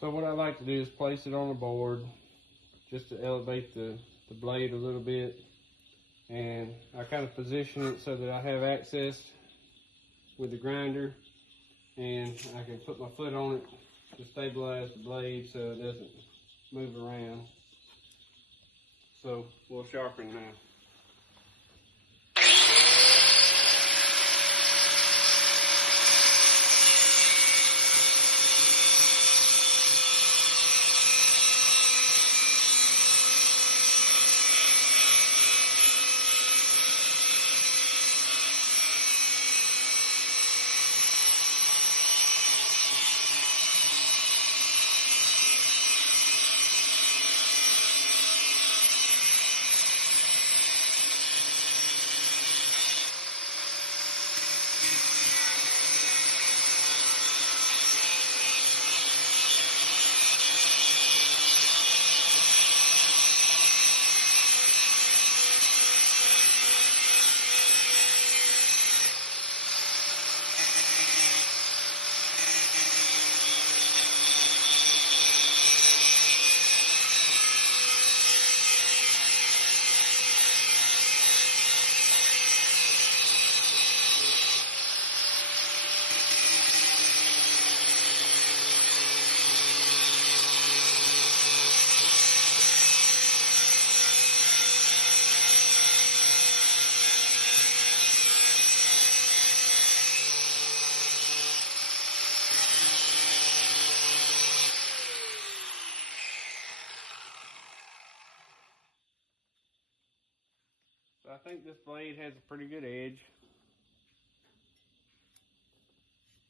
So what I like to do is place it on the board just to elevate the blade a little bit, and I kind of position it so that I have access with the grinder, and I can put my foot on it to stabilize the blade so it doesn't move around. So we'll sharpen now. So I think this blade has a pretty good edge.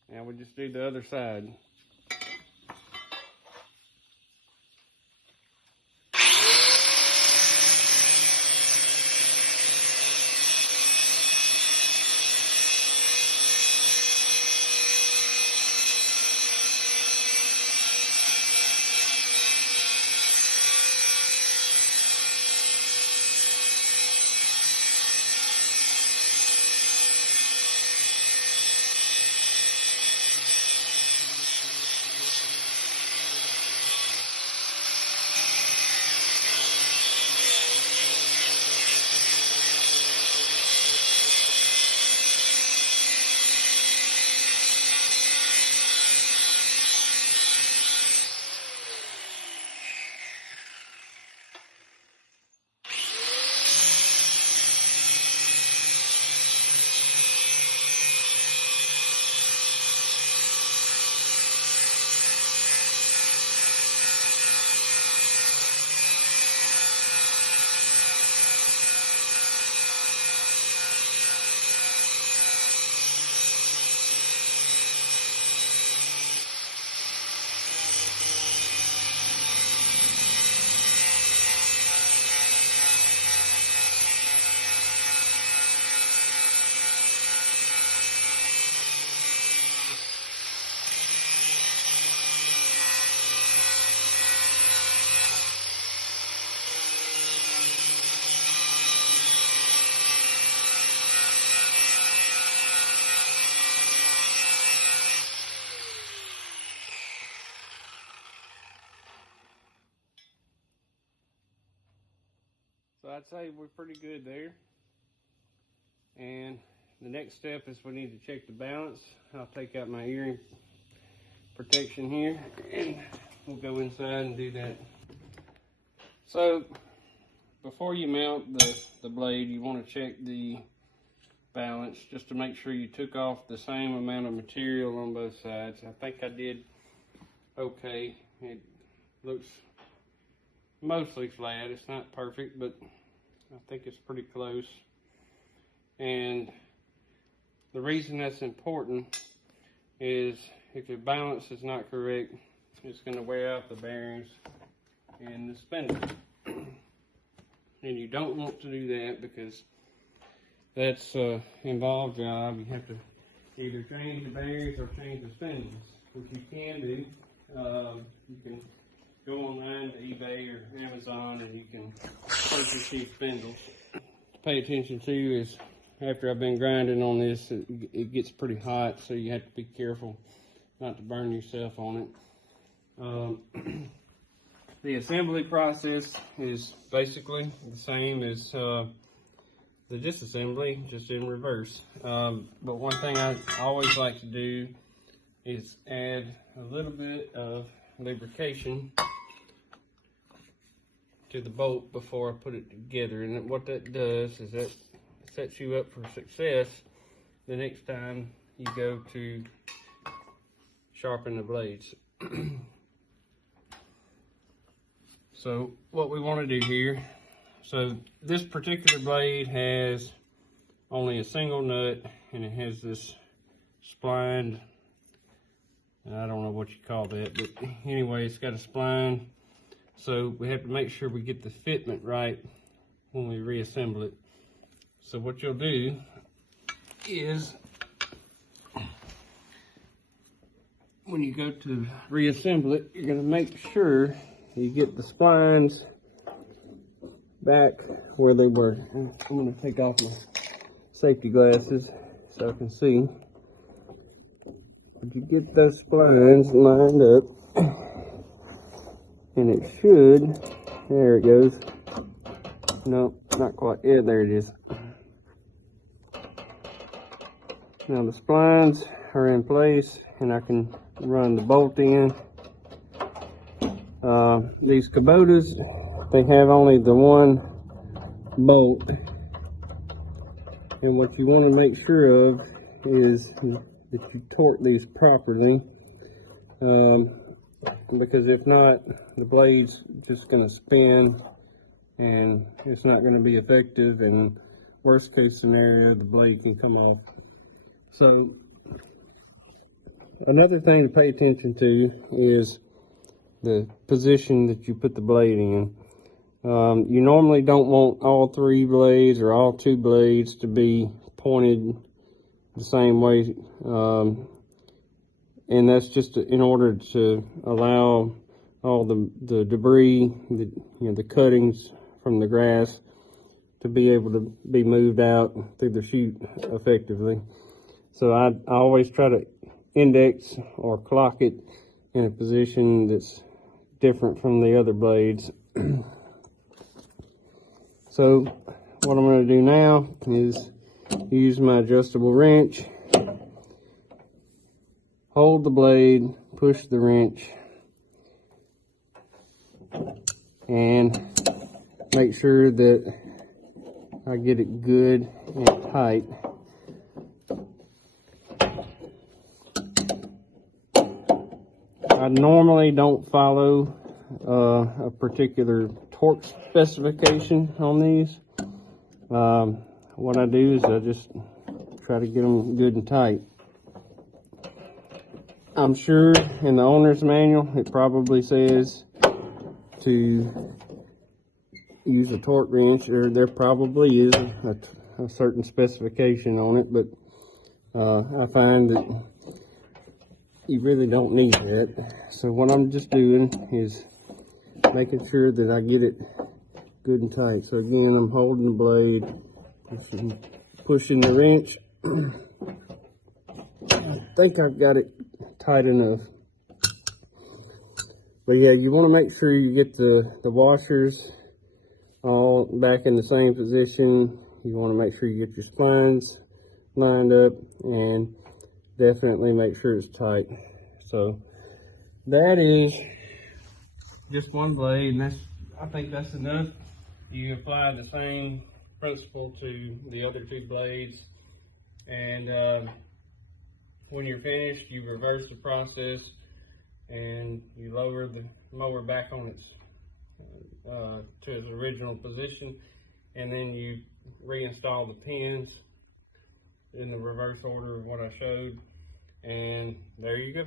Now we just do the other side. So I'd say we're pretty good there. And the next step is we need to check the balance. I'll take out my earring protection here and we'll go inside and do that. So before you mount the blade, you want to check the balance just to make sure you took off the same amount of material on both sides. I think I did okay. It looks mostly flat. It's not perfect, but I think it's pretty close. And the reason that's important is if the balance is not correct, it's going to wear out the bearings and the spindle. And you don't want to do that because that's an involved job. You have to either change the bearings or change the spindles, which you can do. You can go online to eBay or Amazon and you can purchase these spindles. To pay attention to is after I've been grinding on this, it gets pretty hot, so you have to be careful not to burn yourself on it. The assembly process is basically the same as the disassembly, just in reverse. But one thing I always like to do is add a little bit of lubrication to the bolt before I put it together. And what that does is that sets you up for success the next time you go to sharpen the blades. So what we want to do here, so this particular blade has only a single nut, and it has this splined, I don't know what you call that, but anyway, it's got a spline. So we have to make sure we get the fitment right when we reassemble it. So what you'll do is, when you go to reassemble it, you're going to make sure you get the splines back where they were. I'm going to take off my safety glasses so I can see. But you get those splines lined up, and it should, there it goes. No, not quite. Yeah, there it is. Now the splines are in place, and I can run the bolt in. These Kubotas, they have only the one bolt, and what you want to make sure of is that you torque these properly, because if not, the blade's just going to spin and it's not going to be effective, and worst case scenario, the blade can come off. So another thing to pay attention to is the position that you put the blade in. You normally don't want all three blades or all two blades to be pointed the same way, and that's just in order to allow all the debris, the cuttings from the grass, to be able to be moved out through the chute effectively. So I always try to index or clock it in a position that's different from the other blades. So what I'm going to do now is use my adjustable wrench, hold the blade, push the wrench, and make sure that I get it good and tight. I normally don't follow a particular torque specification on these. What I do is I just try to get them good and tight. I'm sure in the owner's manual it probably says to use a torque wrench, or there probably is a certain specification on it, but I find that you really don't need that. So what I'm just doing is making sure that I get it good and tight. So again, I'm holding the blade, pushing the wrench. I think I've got it tight enough. But yeah, you want to make sure you get the washers all back in the same position. You want to make sure you get your splines lined up, and definitely make sure it's tight. So that is just one blade, and I think that's enough. You apply the same principle to the other two blades, and when you're finished, you reverse the process and you lower the mower back on its to its original position, and then you reinstall the pins in the reverse order of what I showed, and there you go.